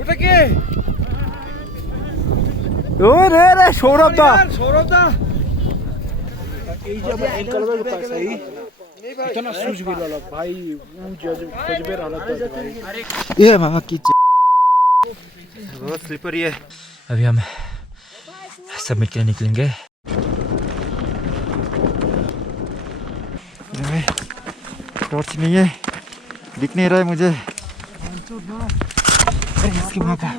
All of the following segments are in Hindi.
ওটা কে? ও রে রে সৌরভ দা। সৌরভ দা এই যে अंकल के पास है इतना सूझ भी लला भाई वो जज्बे रहला भाई। ये मामा की बहुत स्लिपरी है। अभी हम सबमिट के लिए निकलेंगे। टॉर्च नहीं है, दिख नहीं रहा है मुझे। इसकी माँ का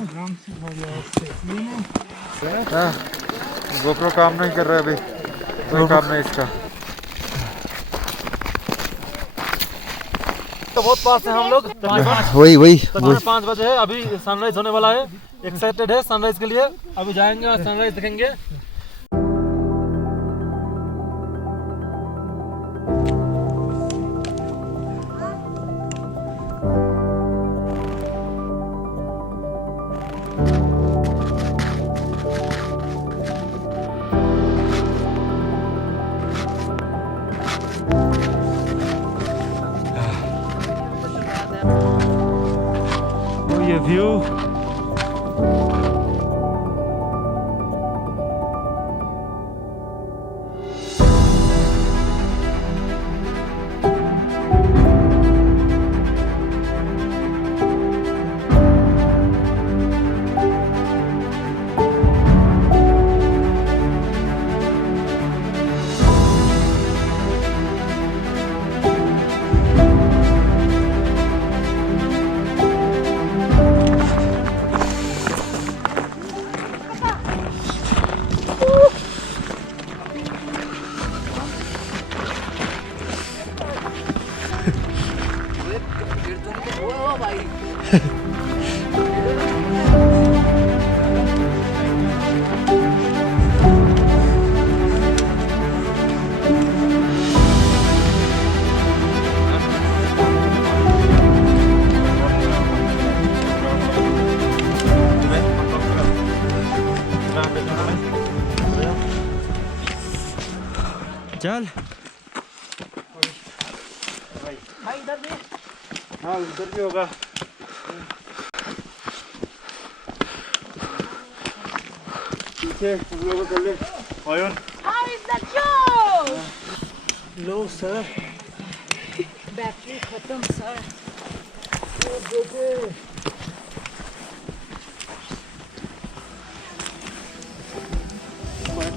गोप्रो काम नहीं कर रहा है अभी, कोई काम नहीं इसका। तो बहुत पास है हम लोग। वही 5 बजे है, अभी सनराइज होने वाला है। एक्साइटेड है सनराइज के लिए, अभी जाएंगे और सनराइज देखेंगे। ये व्यू चल। हाँ उधर भी होगा। पीछे हम लोग कर ले। आयन लो सर, बैटरी खत्म सर।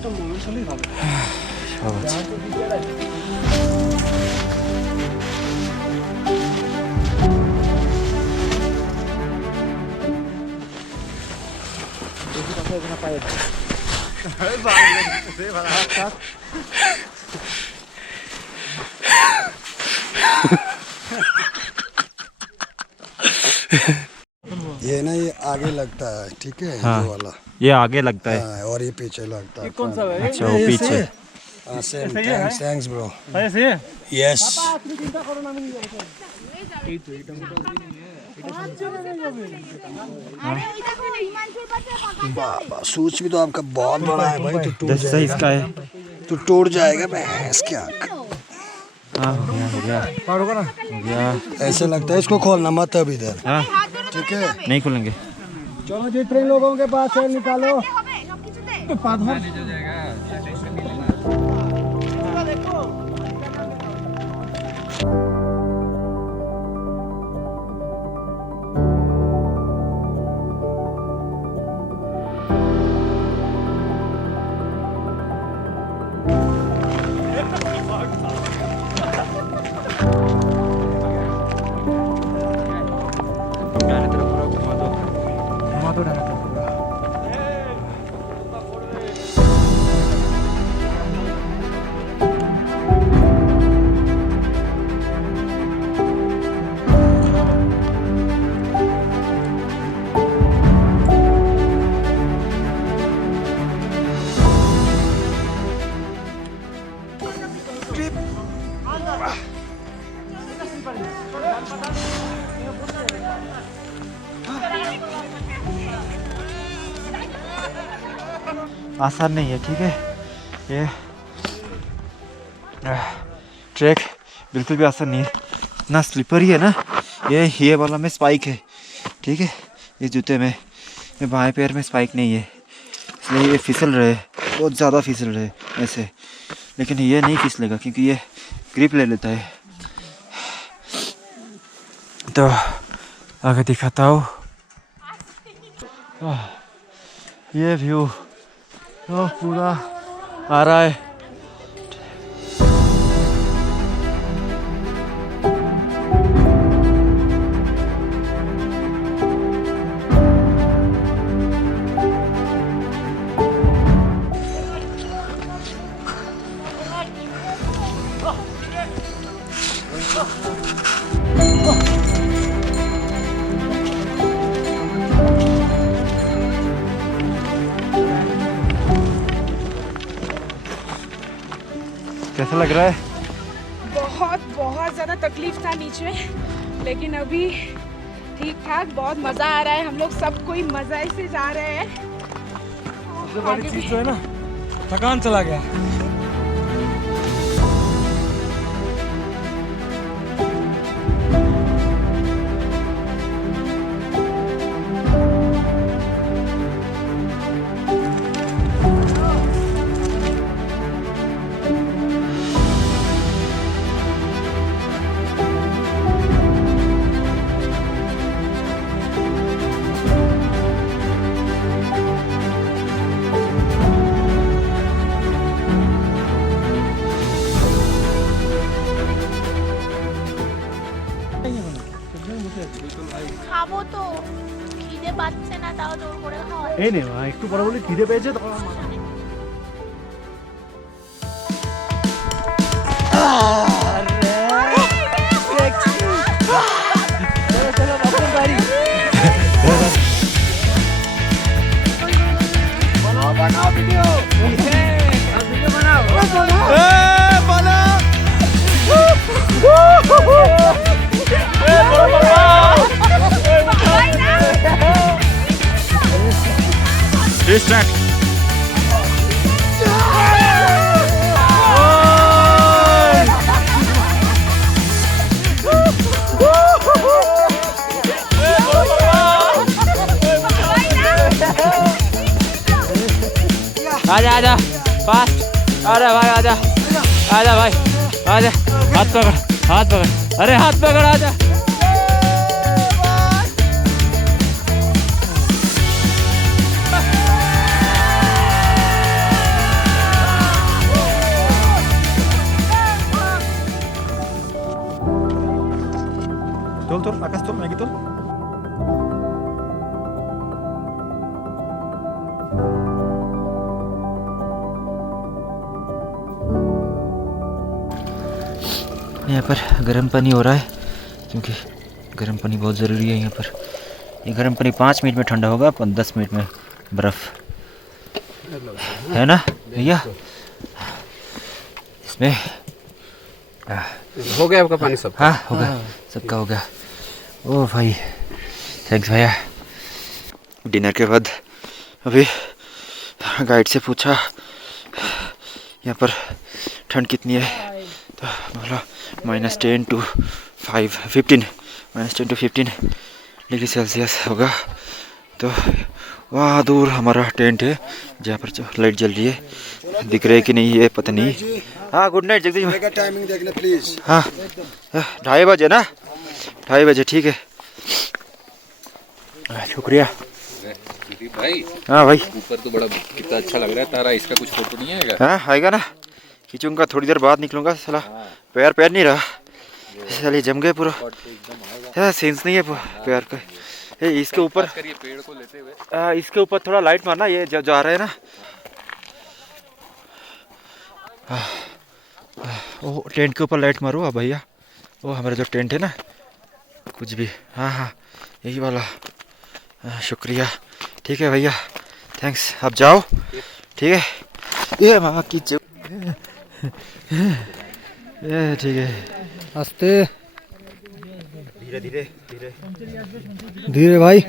तो मोमेंट चले भाग। ये ना ये आगे लगता है, ठीक है। हाँ, ये वाला ये आगे लगता है। हाँ, और ये पीछे लगता है। कौन सा है? अच्छा वो पीछे। सेम। Thanks bro. ऐसे है? यस। बाबा सूच भी तो आपका बहुत बड़ा है भाई, तो टूट दस साइज का है। तो टूट जाएगा भैंस क्या। हाँ हो गया पार होगा ना? हो गया। ऐसे लगता है इसको खोलना मत अब इधर, हाँ ठीक है। नहीं खोलेंगे। चलो जितने लोगों के पास है निकालो। आसान नहीं है, ठीक है। ये ट्रैक बिल्कुल भी आसान नहीं है, इतना स्लिपर ही है ना। ये वाला में स्पाइक है, ठीक है। इस जूते में ये बाएं पैर में स्पाइक नहीं है, इसलिए ये फिसल रहे, बहुत ज़्यादा फिसल रहे ऐसे। लेकिन ये नहीं फिसलेगा क्योंकि ये ग्रिप ले लेता है। तो आगे दिखाता हूँ, ये व्यू पूरा आ रहा है। कैसा लग रहा है? बहुत बहुत ज़्यादा तकलीफ था नीचे, लेकिन अभी ठीक ठाक, बहुत मज़ा आ रहा है। हम लोग सब कोई मज़ा से जा रहे हैं। सबसे बड़ी चीज़ जो है ना, थकान चला गया। খাবো তো, খিদে পাচ্ছে না, তাও জোর করে খাওয়া। এই নে মা, একটু পরে বলি খিদে পেয়েছে তো। Restart. आजा आजा फास्ट, आजा भाई आजा, आजा भाई आजा, हाथ पकड़, हाथ पकड़, अरे हाथ पकड़, आजा। তোল আকাশ তোল, ম্যাগি তোল। यहाँ पर गर्म पानी हो रहा है क्योंकि गर्म पानी बहुत ज़रूरी है यहाँ पर। ये गर्म पानी 5 मिनट में ठंडा होगा, 10 मिनट में बर्फ़, है ना भैया? इसमें हो गया आपका पानी सब? हाँ हो गया, सबका हो गया। ओ भाई थैंक्स भैया। डिनर के बाद अभी गाइड से पूछा यहाँ पर ठंड कितनी है, तो बोला -10 to 15 -10 to 15 डिग्री सेल्सियस होगा। तो वहाँ दूर हमारा टेंट है जहाँ पर लाइट जल रही है, दिख रही है कि नहीं ये पता नहीं। हाँ गुड नाइट जगदीश भाई। टाइमिंग देखना प्लीज। हाँ 2:30 बजे ना, 2:30 बजे ठीक है, शुक्रिया भाई। हाँ भाई ऊपर तो बड़ा कितना अच्छा लग रहा है तारा, इसका कुछ फोटो नहीं आएगा? हाँ आएगा ना, खींचूंगा, थोड़ी देर बाद निकलूंगा। साला पैर नहीं रहा, साली जम गए पूरा, सेंस नहीं है पैर का। इसके ऊपर पेड़ को लेते हुए इसके ऊपर थोड़ा लाइट मारना, ये जो जा रहे हैं ना। ओ टेंट के ऊपर लाइट मारो भैया, वो हमारा जो टेंट है ना, कुछ भी। हाँ हाँ यही वाला। शुक्रिया, ठीक है भैया, थैंक्स। आप जाओ, ठीक है। ये माँ की ठीक है, आस्ते, धीरे धीरे धीरे धीरे भाई।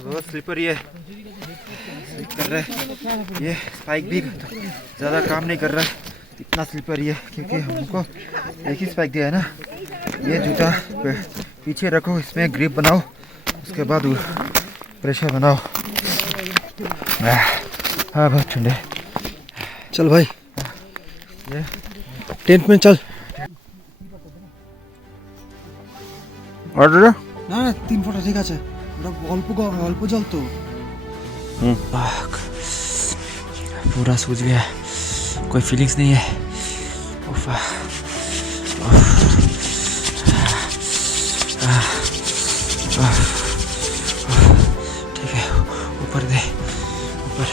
बहुत स्लिपरी है, स्लिप कर रहा है। ये स्पाइक भी ज़्यादा काम नहीं कर रहा है, इतना स्लिपरी है क्योंकि हमको एक ही स्पाइक दिया है ना। ये जूता पीछे रखो, इसमें ग्रिप बनाओ उसके बाद वो प्रेशर बनाओ। हाँ बहुत ठंडे। चल भाई टेंट में चल। और না 3 ফোঁটা ঠিক আছে, ওটা অল্প জল তো। पूरा सूज गया, कोई फीलिंग्स नहीं है। ठीक है, ऊपर दे ऊपर।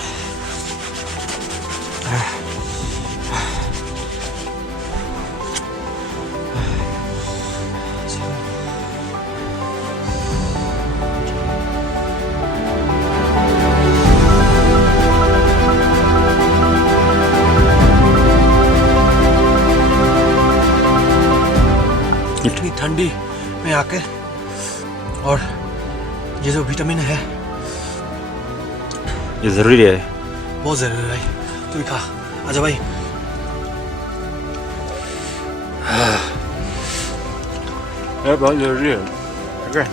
इतनी ठंडी में आके, और ये जो विटामिन है ये ज़रूरी है, बहुत ज़रूरी है भाई। तू भी खा, आजा भाई। ये बहुत ज़रूरी है, ठीक है,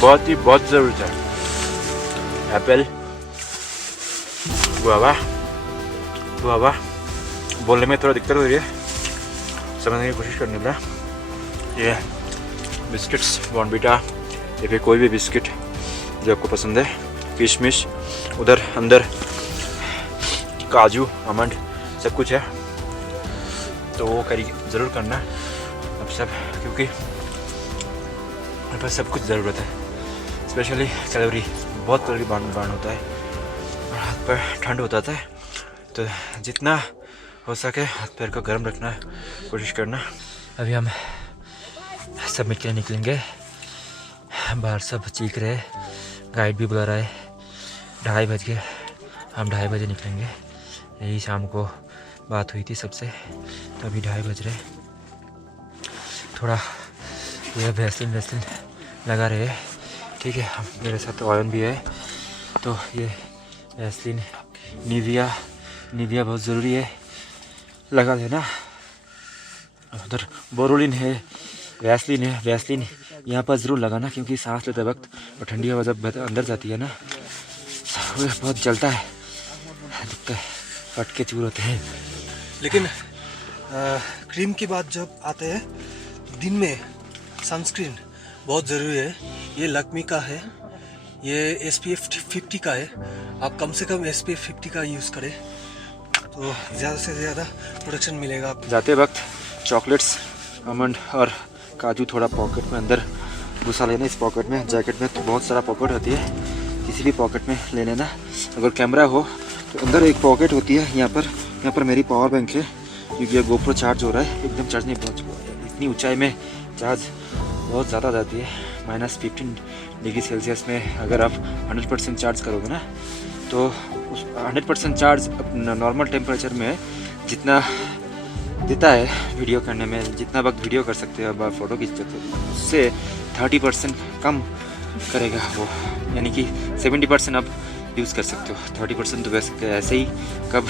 बहुत ज़रूरत है। एप्पल, गुआवा बोलने में थोड़ा दिक्कत हो रही है, समझने की कोशिश करने का। ये बिस्किट्स बॉर्नवीटा या फिर कोई भी बिस्किट जो आपको पसंद है, किशमिश, उधर अंदर काजू, आमंड सब कुछ है, तो वो करी ज़रूर करना अब सब, क्योंकि मेरे पास सब कुछ ज़रूरत है। स्पेशली कैलोरी, बहुत कैलोरी बर्न होता है और हाथ पैर ठंड होता है, तो जितना हो सके हाथ पैर को गर्म रखना कोशिश करना। अभी हम सबमिट के लिए निकलेंगे, बाहर सब चीख रहे, गाइड भी बुला रहा है। 2:30 बज गए, हम 2:30 बजे निकलेंगे। यही शाम को बात हुई थी सबसे, तो अभी 2:30 बज रहे। थोड़ा ये वैसलिन लगा रहे, ठीक है। हम मेरे साथ ऑयन भी है, तो ये वैसलिन निविया बहुत ज़रूरी है, लगा देना। उधर बोरोलिन है, वैसलिन यहाँ पर ज़रूर लगाना, क्योंकि सांस लेते वक्त और ठंडी हवा जब अंदर जाती है ना, वो बहुत जलता है, दिखता है, फटके चूर होते हैं। लेकिन क्रीम की बात जब आते हैं, दिन में सनस्क्रीन बहुत ज़रूरी है। ये लक्मी का है, ये SPF 50 का है। आप कम से कम SPF 50 का यूज़ करें, तो ज़्यादा से ज़्यादा प्रोटेक्शन मिलेगा आपको। जाते वक्त चॉकलेट्स, आमंड और काजू थोड़ा पॉकेट में अंदर घुसा लेना। इस पॉकेट में, जैकेट में तो बहुत सारा पॉकेट होती है, किसी भी पॉकेट में ले लेना। अगर कैमरा हो तो अंदर एक पॉकेट होती है, यहाँ पर मेरी पावर बैंक है, क्योंकि ये GoPro चार्ज हो रहा है। एकदम चार्ज नहीं पहुँच, इतनी ऊंचाई में चार्ज बहुत ज़्यादा जाती है। -15 डिग्री सेल्सियस में अगर आप 100% चार्ज करोगे ना, तो उस 100% चार्ज नॉर्मल टेम्परेचर में जितना देता है वीडियो करने में, जितना वक्त वीडियो कर सकते हो, आप फ़ोटो खींच सकते हो, उससे 30% कम करेगा वो, यानी कि 70% आप यूज़ कर सकते हो। 30% तो वैसे ऐसे ही कब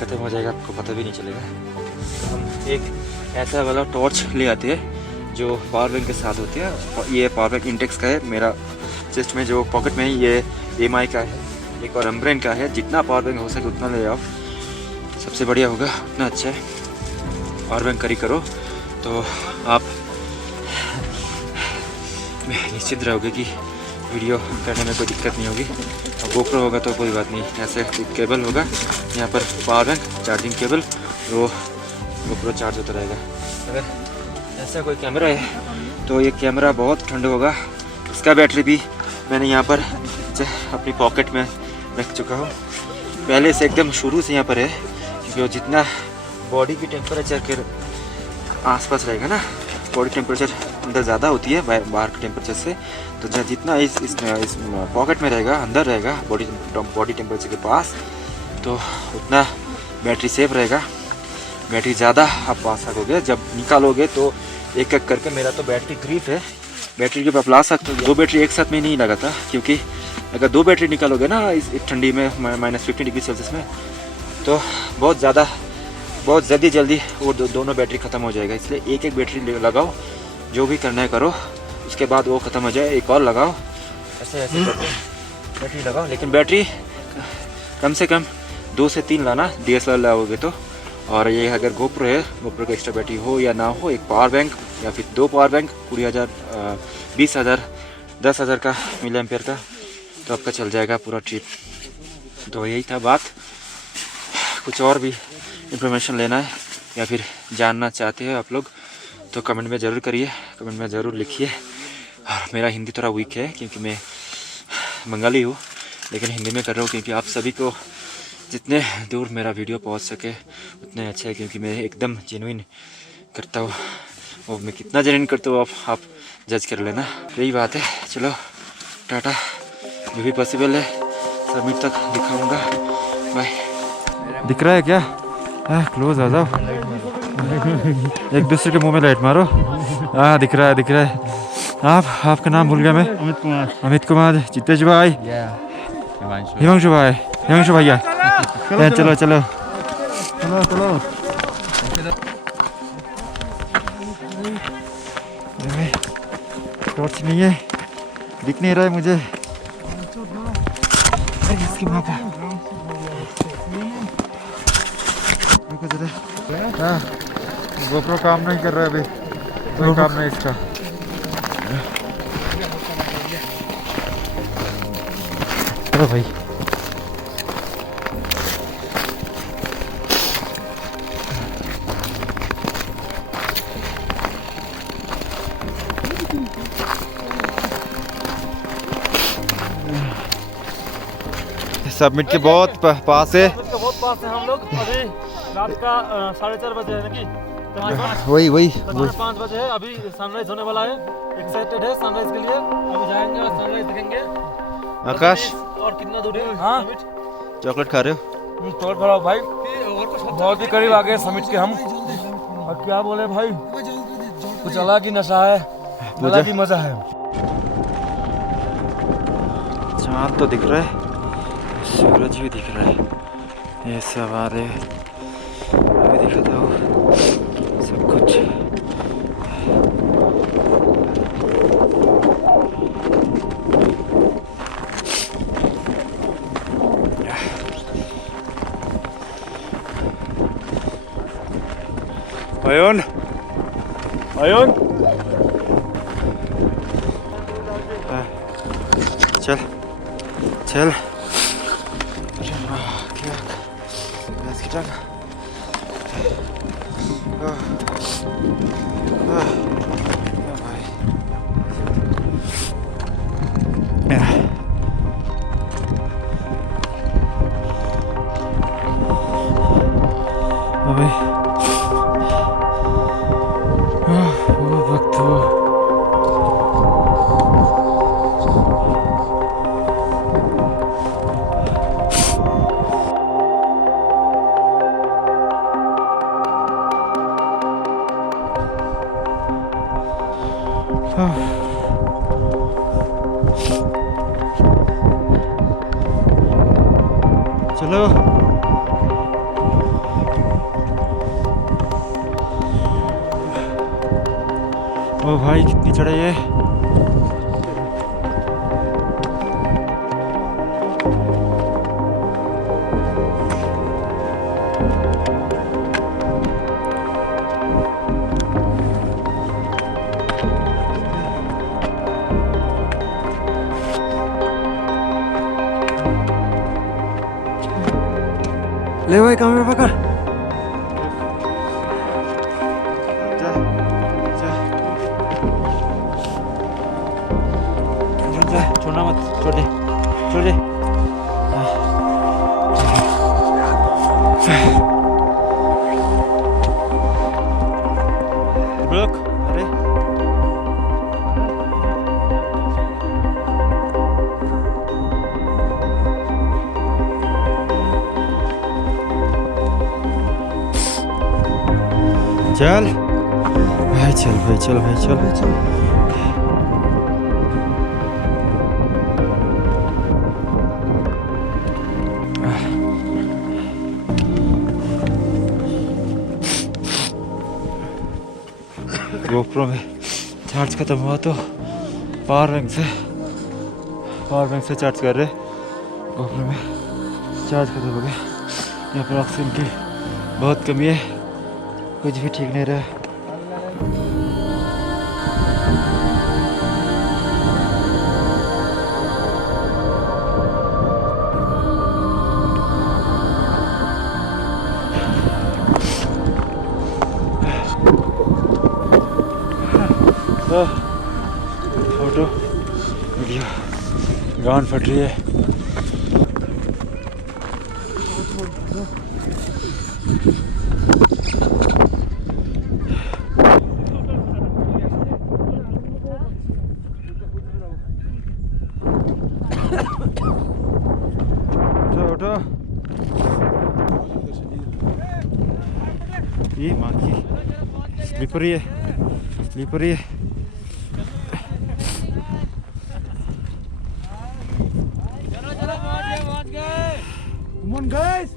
ख़त्म हो जाएगा आपको पता भी नहीं चलेगा। तो हम एक ऐसा वाला टॉर्च ले आते हैं जो पावर बैंक के साथ होते हैं। ये पावर बैंक इंटेक्स का है, मेरा चेस्ट में जो पॉकेट में ये EMI का है, एक और एम्ब्रेन का है। जितना पावर बैंक हो सके उतना ले आओ, सबसे बढ़िया होगा, उतना अच्छा है। पावर बैंक करी करो तो आप निश्चित रहोगे कि वीडियो करने में कोई दिक्कत नहीं होगी। और GoPro होगा तो कोई बात नहीं, ऐसे एक केबल होगा यहाँ पर, पावर बैंक चार्जिंग केबल, वो GoPro चार्ज होता रहेगा। अगर ऐसा कोई कैमरा है तो ये कैमरा बहुत ठंडा होगा। इसका बैटरी भी मैंने यहाँ पर अपनी पॉकेट में रख चुका हूँ, पहले से एकदम शुरू से यहाँ पर है, क्योंकि जितना बॉडी की टेम्परेचर के आसपास रहेगा ना, बॉडी टेम्परेचर अंदर ज़्यादा होती है बाहर के टेम्परेचर से, तो जितना इस पॉकेट में रहेगा, अंदर रहेगा बॉडी टेम्परेचर के पास, तो उतना बैटरी सेफ रहेगा, बैटरी ज़्यादा आप पा सकोगे। जब निकालोगे तो एक एक करके, मेरा तो बैटरी ग्रिप है, बैटरी जब आप ला सकते हो। 2 बैटरी एक साथ में नहीं लगाता, क्योंकि अगर 2 बैटरी निकालोगे ना इस ठंडी में -15 डिग्री सेल्सियस में, तो बहुत जल्दी वो दोनों बैटरी ख़त्म हो जाएगा। इसलिए एक बैटरी लगाओ, जो भी करना है करो, उसके बाद वो ख़त्म हो जाए एक और लगाओ, ऐसे ऐसे करके बैटरी लगाओ। लेकिन बैटरी कम से कम 2 से 3 लाना DSLR लाओगे तो। और ये अगर GoPro है, GoPro का एक्स्ट्रा बैटरी हो या ना हो, एक पावर बैंक या फिर 2 पावर बैंक 20,000 20,000 10,000 का मिली एम्पेयर का, तो आपका चल जाएगा पूरा ट्रिप। तो यही था बात। कुछ और भी इंफॉर्मेशन लेना है या फिर जानना चाहते हैं आप लोग तो कमेंट में ज़रूर करिए, कमेंट में ज़रूर लिखिए। और मेरा हिंदी थोड़ा वीक है क्योंकि मैं बंगाली हूँ, लेकिन हिंदी में कर रहा हूँ क्योंकि आप सभी को जितने दूर मेरा वीडियो पहुँच सके उतने अच्छे है, क्योंकि मैं एकदम जेन्युइन करता हूँ। वो मैं कितना जेन्युइन करता हूँ आप जज कर लेना। यही बात है। चलो टाटा, जो भी पॉसिबल है समिट तक दिखाऊंगा। बाय। दिख रहा है क्या? क्लोज आ जाओ। एक दूसरे के मुंह में लाइट मारो। हाँ दिख रहा है, दिख रहा है। आपका नाम भूल गया मैं। अमित कुमार, जितेश भाई, हिमांशु भाई, हिमांशु भैया। चलो चलो चलो चलो। टॉर्च नहीं है, दिख नहीं रहा है मुझे। इसकी माँ का GoPro काम नहीं कर रहा है अभी, कोई काम नहीं इसका। चलो भाई। सबमिट के बहुत पास है। बहुत पास है हम लोग। अभी रात का 4:30 बजे है ना कि वही 5 बजे है। अभी सनराइज होने वाला है। एक्साइटेड है सनराइज के लिए। अभी जाएंगे और सनराइज देखेंगे। आकाश, और कितना दूर है? हाँ चॉकलेट खा रहे हो? तोड़ भरा भाई, बहुत ही करीब आ गए समिट के हम। और क्या बोले भाई, कुछ अलग ही नशा है, अलग ही मजा है। चाँद तो दिख रहा है, सूरज भी दिख रहा है। ये सब आ रहे अभी दिखाता हूँ सब कुछ। अयन, अयन, चल चल। चलो ओ भाई कितनी चढ़ाई है। ले भाई कैमरा पकड़। छोड़ना मत, छोड़ दे, छोड़ दे। ब्लॉक, अरे चल भाई, चल भाई, चल भाई, चल भाई, चल। GoPro में चार्ज खत्म हुआ तो पावर बैंक से चार्ज कर रहे, गोप्रो में चार्ज खत्म हो गया। यहाँ पर ऑक्सीजन की बहुत कमी है, कुछ भी ठीक नहीं रहा। फोटो वीडियो गांड फट रही है। उठो ये माँ की स्लीपरी है, स्लीपरी है। Come on guys.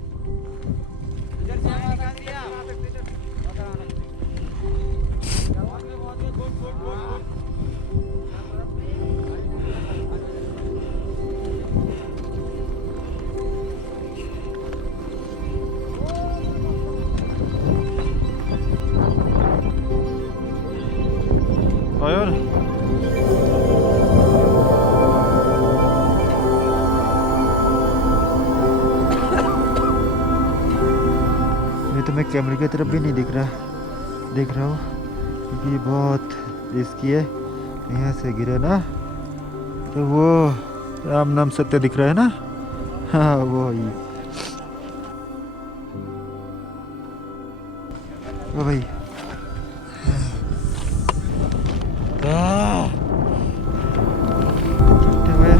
और ये तो मैं कैमरे की तरफ भी नहीं देख रहा हूँ क्योंकि ये बहुत रिस्की है। यहाँ से गिरे ना तो वो राम नाम सत्य दिख रहा है ना, हाँ वो ही। ओ भाई चलते हुए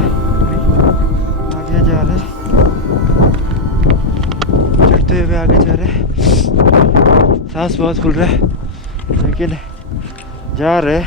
आगे जा रहे, चढ़ते हुए आगे जा रहे। सांस बहुत खुल रहा है लेकिन जा रहे।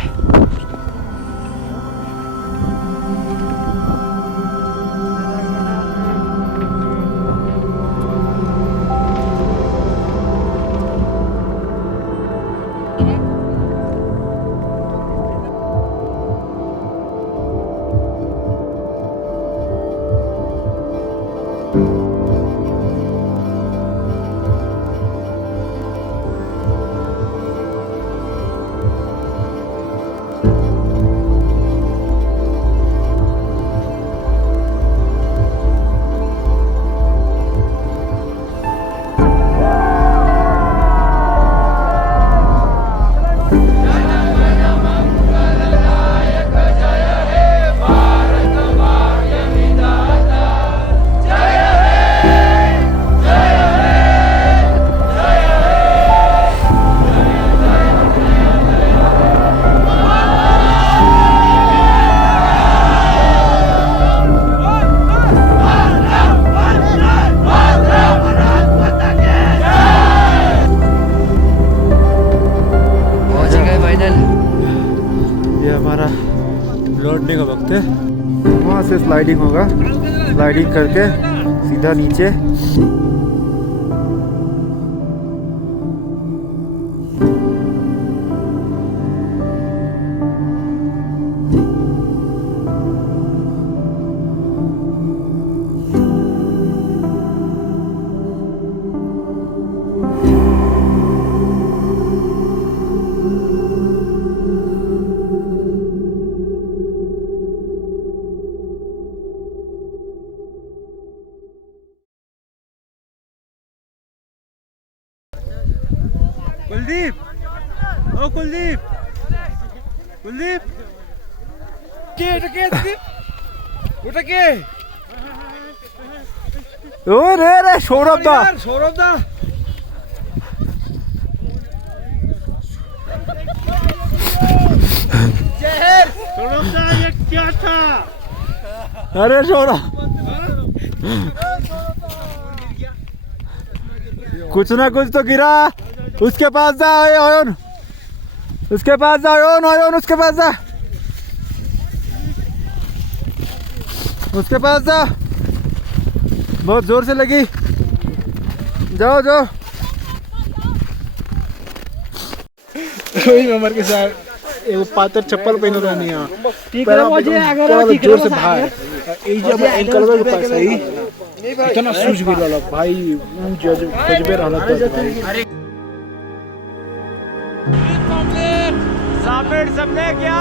लौटने का वक्त है। वहाँ से स्लाइडिंग होगा, स्लाइडिंग करके सीधा नीचे। कुलदीप, ओ कुलदीप, कुलदीप, उठके ओ रे सौरभ दा, सौरभ दा जहर, सौरभ दा ये क्या था? अरे सौरभ कुछ ना कुछ तो गिरा। उसके पास जा आयोन, उसके पास जा आयोन, उसके पास जा, उसके पास जा। बहुत जोर से लगी, जाओ जाओ। रोहित मेमर के साथ एगो पातर चप्पल पहन रहनी है जोर से भाई এই যে আমার एंकलवे के पास है इतना सूझ गेल भाई गजबे रहल भाई सबने क्या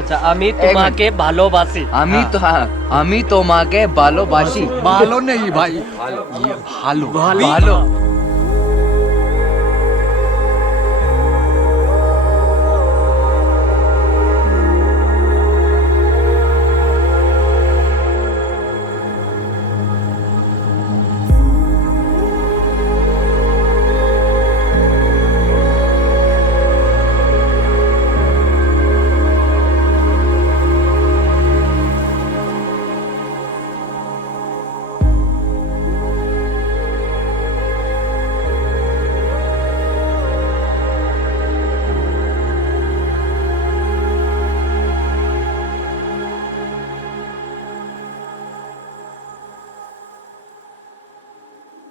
আচ্ছা আমি তোমাকে ভালোবাসি আমি তোমাকে ভালোবাসি भालो नहीं भाई भालो भालो